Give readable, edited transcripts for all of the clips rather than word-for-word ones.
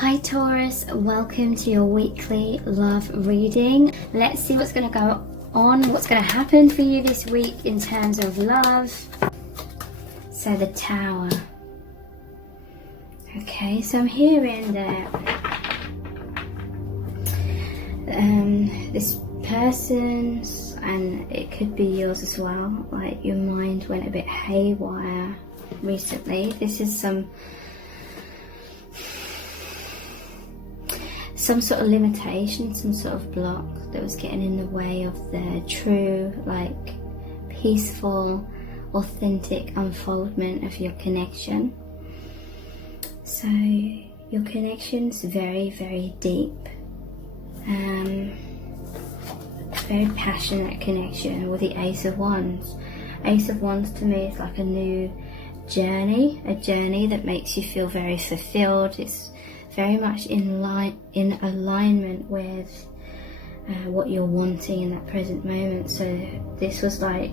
Hi Taurus, welcome to your weekly love reading. Let's see what's going to go on, what's going to happen for you this week in terms of love. So the Tower. Okay, so I'm hearing that this person's, and it could be yours as well, like your mind went a bit haywire recently. This is some sort of limitation, some sort of block that was getting in the way of the true, like, peaceful, authentic unfoldment of your connection. So your connection's very, very deep, very passionate connection with the Ace of Wands. Ace of Wands to me is like a new journey, a journey that makes you feel very fulfilled. It's very much in alignment with what you're wanting in that present moment. So this was like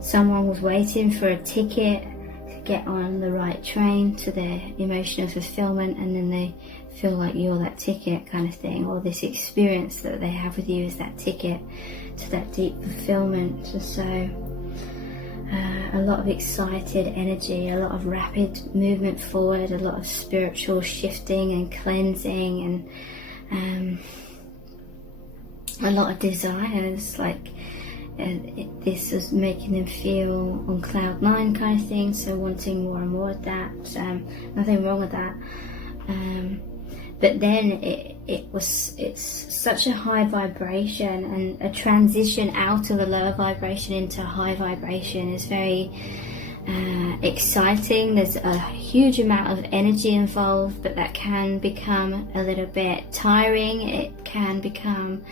someone was waiting for a ticket to get on the right train to their emotional fulfillment, and then they feel like you're that ticket kind of thing, or this experience that they have with you is that ticket to that deep fulfillment. So a lot of excited energy, a lot of rapid movement forward, a lot of spiritual shifting and cleansing, and a lot of desires, like this was making them feel on cloud nine kind of thing, so wanting more and more of that. Nothing wrong with that, but then it's such a high vibration, and a transition out of the lower vibration into high vibration is very exciting. There's a huge amount of energy involved, but that can become a little bit tiring. It can become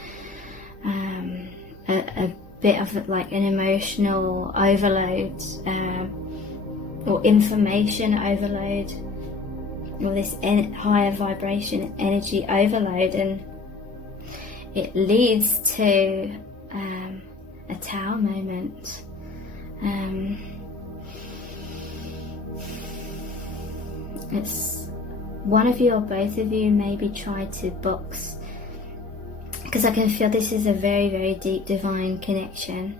a bit of like an emotional overload, or information overload, or this higher vibration energy overload, and it leads to a Tower moment. It's one of you or both of you maybe try to box, because I can feel this is a very, very deep divine connection,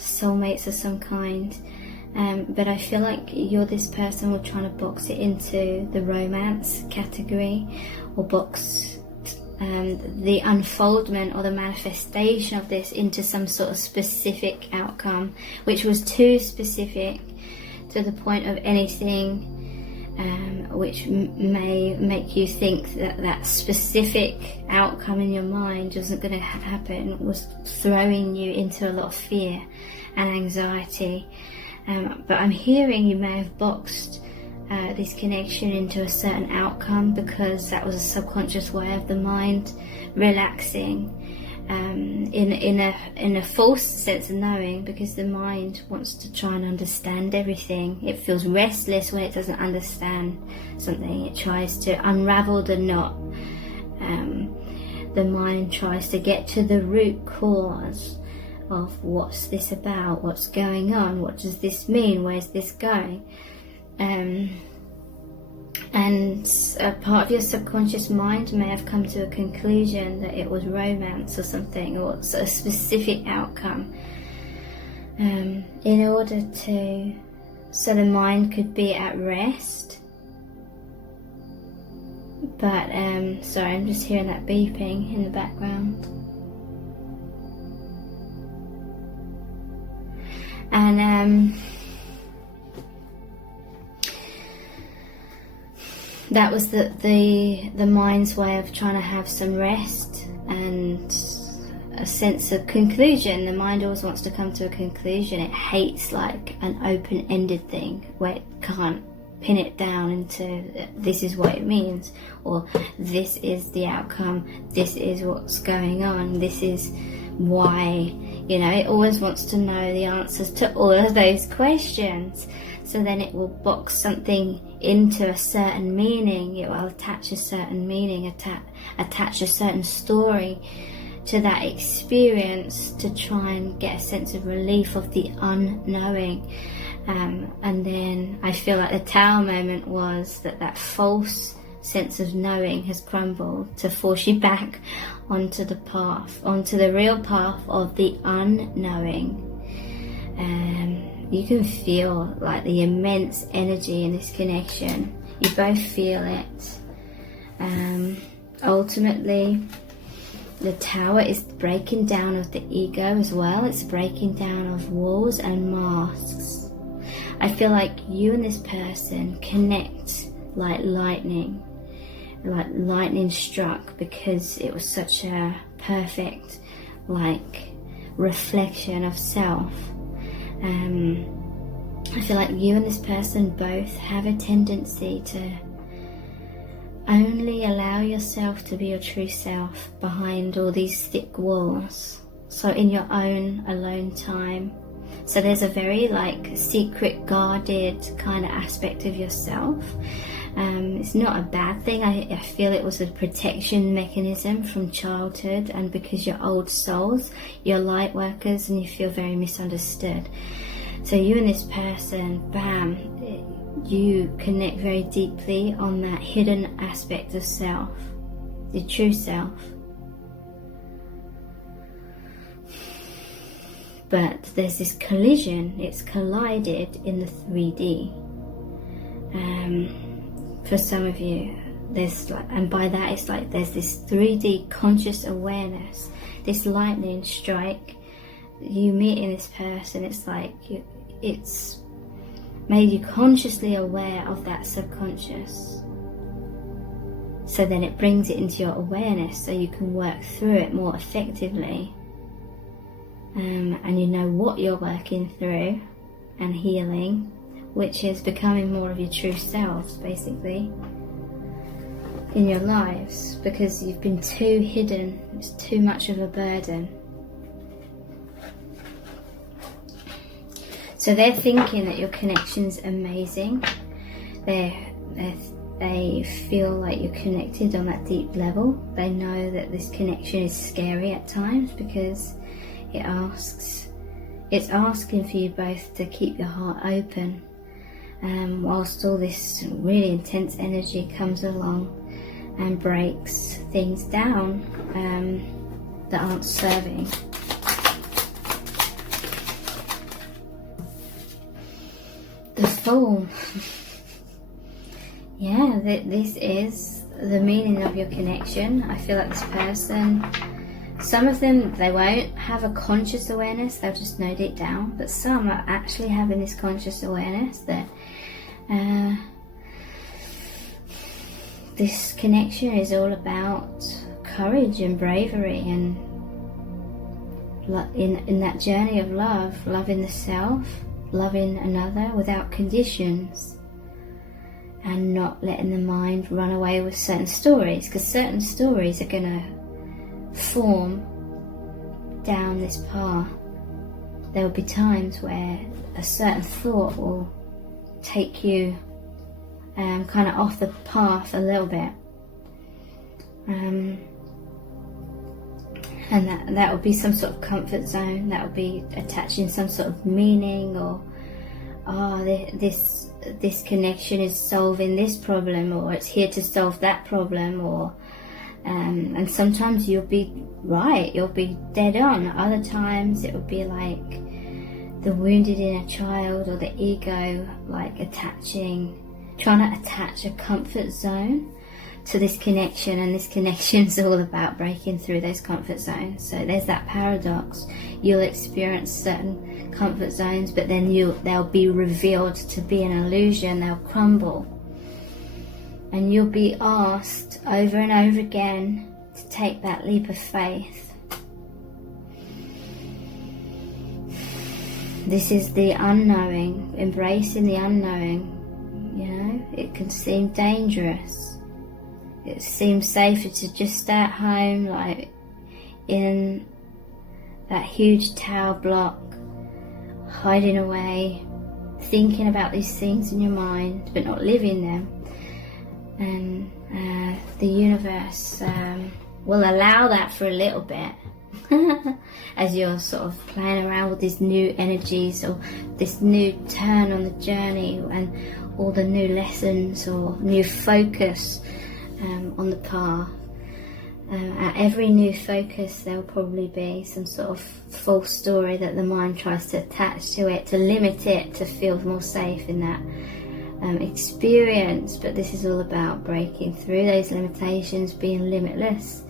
soulmates of some kind. But I feel like you're this person who are trying to box it into the romance category, or box the unfoldment or the manifestation of this into some sort of specific outcome, which was too specific to the point of anything which may make you think that that specific outcome in your mind wasn't going to happen, was throwing you into a lot of fear and anxiety. But I'm hearing you may have boxed this connection into a certain outcome because that was a subconscious way of the mind relaxing, in a false sense of knowing, because the mind wants to try and understand everything. It feels restless when it doesn't understand something. It tries to unravel the knot. The mind tries to get to the root cause of what's this about, what's going on, what does this mean, where's this going, and a part of your subconscious mind may have come to a conclusion that it was romance or something, or a specific outcome, in order to, so the mind could be at rest. But sorry, I'm just hearing that beeping in the background. And that was the mind's way of trying to have some rest and a sense of conclusion. The mind always wants to come to a conclusion. It hates like an open-ended thing where it can't pin it down into this is what it means, or this is the outcome, this is what's going on, this is why. You know, it always wants to know the answers to all of those questions. So then it will box something into a certain meaning. It will attach a certain meaning, attach a certain story to that experience to try and get a sense of relief of the unknowing. And then I feel like the Tower moment was that false sense of knowing has crumbled to force you back onto the path, onto the real path of the unknowing. You can feel like the immense energy in this connection. You both feel it. Ultimately, the Tower is breaking down of the ego as well. It's breaking down of walls and masks. I feel like you and this person connect like lightning struck, because it was such a perfect reflection of self. I feel like you and this person both have a tendency to only allow yourself to be your true self behind all these thick walls. So in your own alone time. So there's a very secret, guarded kind of aspect of yourself. It's not a bad thing. I feel it was a protection mechanism from childhood, and because you're old souls, you're light workers, and you feel very misunderstood. So you and this person, bam, you connect very deeply on that hidden aspect of self, your true self. But there's this collision, it's collided in the 3D. For some of you, there's and by that it's there's this 3D conscious awareness, this lightning strike. You meet in this person, it's made you consciously aware of that subconscious. So then it brings it into your awareness, so you can work through it more effectively. And you know what you're working through and healing, which is becoming more of your true selves, basically, in your lives, because you've been too hidden. It's too much of a burden. So they're thinking that your connection's amazing. They feel like you're connected on that deep level. They know that this connection is scary at times, because it's asking for you both to keep your heart open, whilst all this really intense energy comes along and breaks things down that aren't serving. The Fool. Yeah, this is the meaning of your connection. I feel like this person, some of them, they won't have a conscious awareness, they'll just know deep down, but some are actually having this conscious awareness that this connection is all about courage and bravery, and in that journey of love, loving the self, loving another without conditions, and not letting the mind run away with certain stories, because certain stories are going to form down this path. There will be times where a certain thought will take you kind of off the path a little bit, and that will be some sort of comfort zone, that will be attaching some sort of meaning, or this connection is solving this problem, or it's here to solve that problem, or and sometimes you'll be right, you'll be dead on. Other times it will be like the wounded inner child, or the ego trying to attach a comfort zone to this connection, and this connection's all about breaking through those comfort zones. So there's that paradox. You'll experience certain comfort zones, but then they'll be revealed to be an illusion, they'll crumble. And you'll be asked over and over again to take that leap of faith. This is the unknowing, embracing the unknowing. You know, it can seem dangerous. It seems safer to just stay at home, like in that huge tower block, hiding away, thinking about these things in your mind, but not living them. And the universe will allow that for a little bit as you're sort of playing around with these new energies, or this new turn on the journey, and all the new lessons or new focus on the path. At every new focus there will probably be some sort of false story that the mind tries to attach to it, to limit it, to feel more safe in that experience. But this is all about breaking through those limitations, being limitless.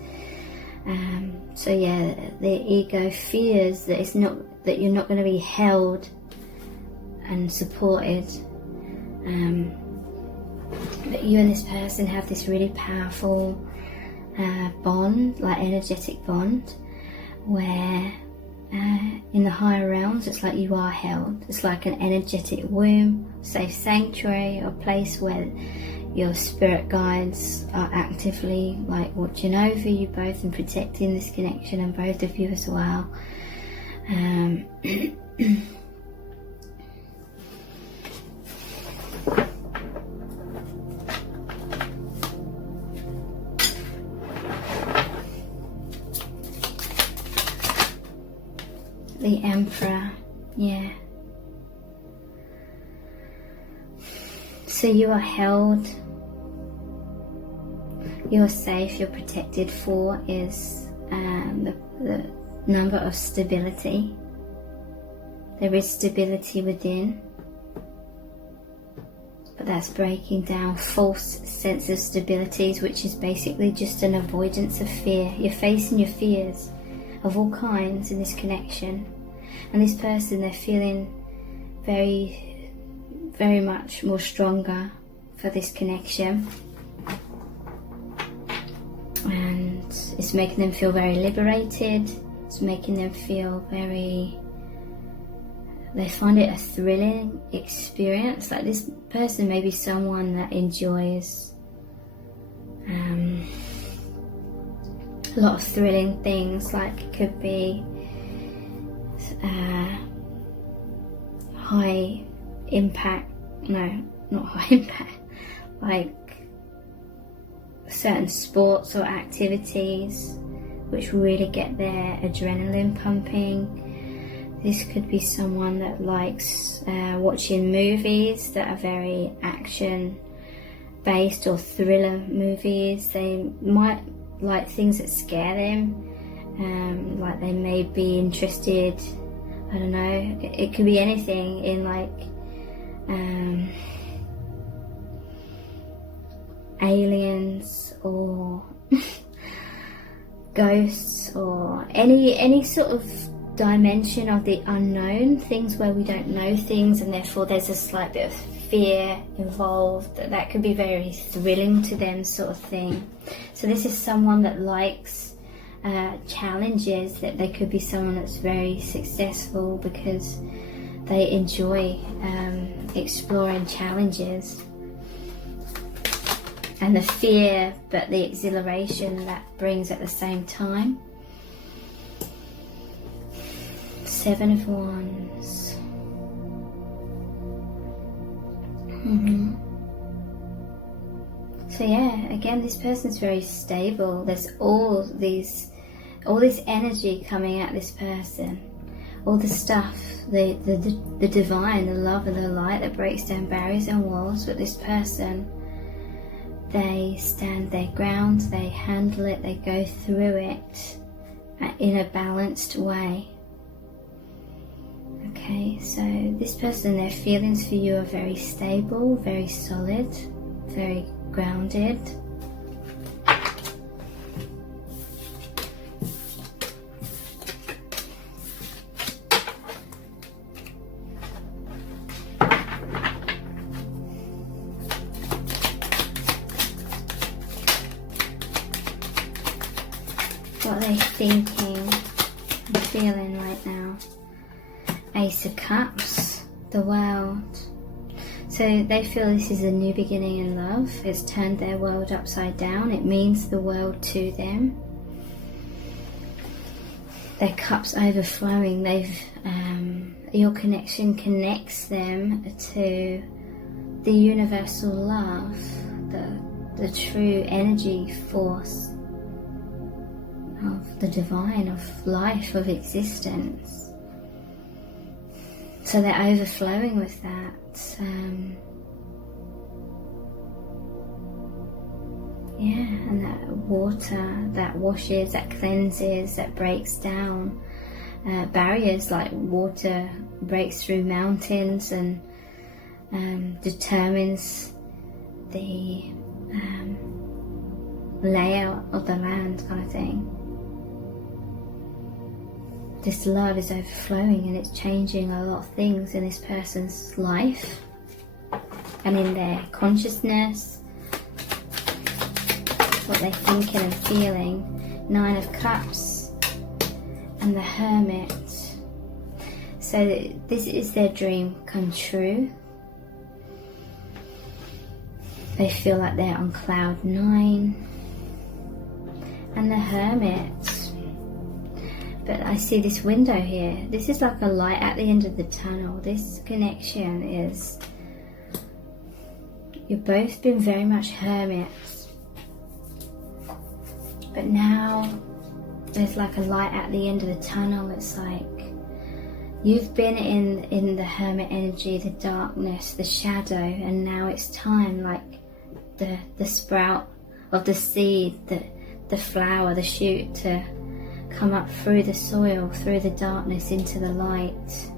So yeah, the ego fears that that you're not going to be held and supported. But you and this person have this really powerful bond, like energetic bond, where in the higher realms it's like you are held. It's like an energetic womb, safe sanctuary, or place where your spirit guides are actively like watching over you both and protecting this connection, and both of you as well. The Emperor, yeah. So you are held, you're safe, you're protected. 4 is the number of stability. There is stability within, but that's breaking down false sense of stabilities, which is basically just an avoidance of fear. You're facing your fears of all kinds in this connection, and this person, they're feeling very, very much more stronger for this connection, and it's making them feel very liberated. It's making them feel very, they find it a thrilling experience. Like this person may be someone that enjoys a lot of thrilling things. Like it could be high impact, no, not high impact, like certain sports or activities which really get their adrenaline pumping. This could be someone that likes watching movies that are very action based, or thriller movies. They might like things that scare them, like they may be interested, I don't know, it could be anything in like aliens or ghosts, or any sort of dimension of the unknown, things where we don't know things, and therefore there's a slight bit of fear involved. That could be very thrilling to them, sort of thing. So this is someone that likes challenges, that they could be someone that's very successful because they enjoy exploring challenges, and the fear but the exhilaration that brings at the same time. 7 of Wands. So yeah, again, this person's very stable. There's all this energy coming at this person, all the stuff, the divine, the love and the light that breaks down barriers and walls. But this person, they stand their ground, they handle it, they go through it in a balanced way. Okay, so this person, their feelings for you are very stable, very solid, very grounded. What are they thinking and feeling right now? Ace of Cups, the World. So they feel this is a new beginning in love. It's turned their world upside down. It means the world to them. Their cup's overflowing. Your connection connects them to the universal love, the true energy force of the divine, of life, of existence. So they're overflowing with that. Yeah, and that water that washes, that cleanses, that breaks down barriers, like water breaks through mountains and determines the layout of the land, kind of thing. This love is overflowing and it's changing a lot of things in this person's life and in their consciousness, what they're thinking and feeling. 9 of Cups and the Hermit. So this is their dream come true. They feel like they're on cloud 9. And the Hermit. But I see this window here. This is like a light at the end of the tunnel. This connection is, you've both been very much hermits. But now there's like a light at the end of the tunnel. It's like you've been in the hermit energy, the darkness, the shadow, and now it's time, like the sprout of the seed, the flower, the shoot, to come up through the soil, through the darkness, into the light.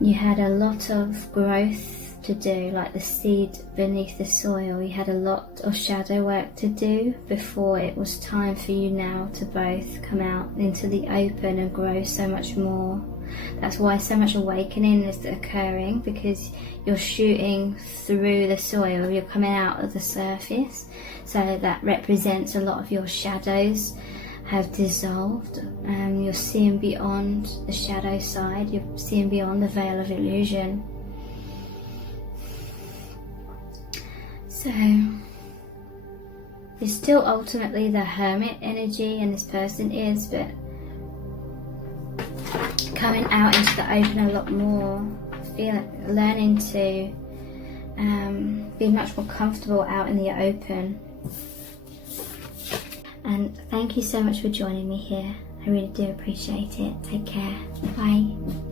You had a lot of growth to do, like the seed beneath the soil. You had a lot of shadow work to do before it was time for you now to both come out into the open and grow so much more. That's why so much awakening is occurring, because you're shooting through the soil, you're coming out of the surface. So that represents a lot of your shadows have dissolved, and you're seeing beyond the shadow side, you're seeing beyond the veil of illusion. So you're still ultimately the hermit energy, and this person is, but coming out into the open a lot more, learning to be much more comfortable out in the open. And thank you so much for joining me here. I really do appreciate it. Take care. Bye.